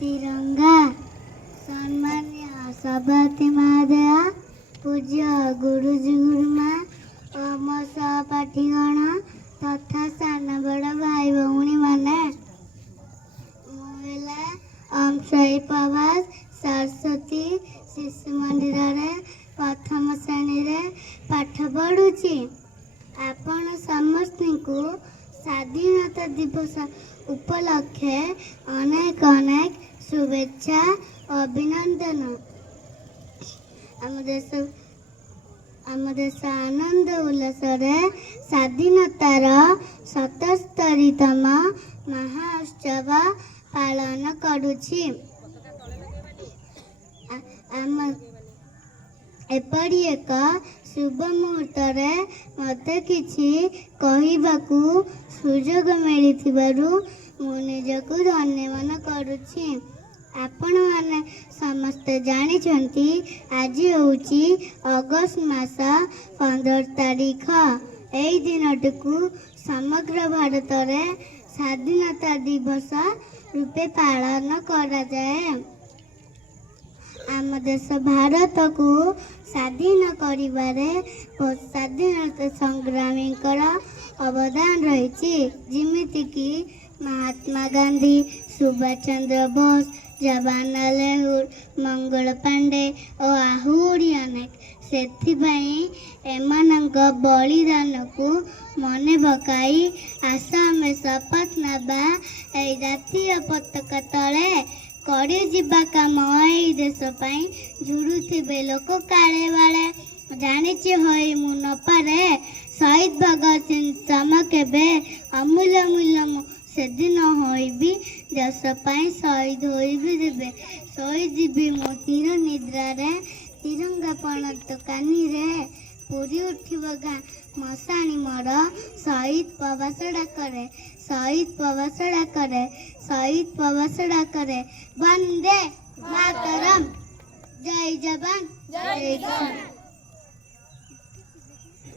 तिरंगा। सम्मान्य सभापति महोदय, पूज्य गुरुजी गुरुमा और मो सहपाठीगण तथा सान बड़ भाई भौणी माने ओम शहीद प्रभास सरस्वती शिशु मंदिर प्रथम श्रेणी रे पाठ पढ़ुची। आपण समस्त को स्वाधीनता दिवस उपलक्षे अनेक अनेक शुभेच्छा अभिनंदन। आम देश आनंद उल्लास स्वाधीनतार 77तम महाउत्सव पालन करुछि। एपरी एक शुभ मुहूर्त मत किछि कहबाकू सुजोग मिलिथिबारु मु निजकु धन्यवाद करुछि। आपण माने समस्ते जानिछंती आज होउची अगस्त मास 15 तारीख। एई दिनटकू समग्र भारत रे स्वाधीनता दिवस रूपे पालन करा जाए। आम देश भारत को स्वाधीन करिबारे स्वाधीनता संग्रामी अवदान रही, जिमिति कि महात्मा गांधी, सुभाष चंद्र बोस, जवाहरलाल नेहरू, मंगल पांडे और आहुरी अनेक। सेथिपाई एमानक बलिदान को मने पकाई आसाम शपथ नबा ए जातीय पताका तले करी जीवा काम ए देश पाई झुड़ुथिबे लोक काले बाले जानिचे होई मु न पारे शहीद भगत सिंह चमकेबे अमूल्य मूल्य सेदिन होइबी देश पाई शहीद होइबी देबे शहीद जीवी मो तीर निद्रा रे तिरंगा पणत कानी रे पूरी उठिबो गां मसाणी मोर शहीद प्रवासड़ा करे शहीद प्रवासड़ा करे शहीद प्रवासड़ा करे। वंदे मातरम। जय जवान जय किसान।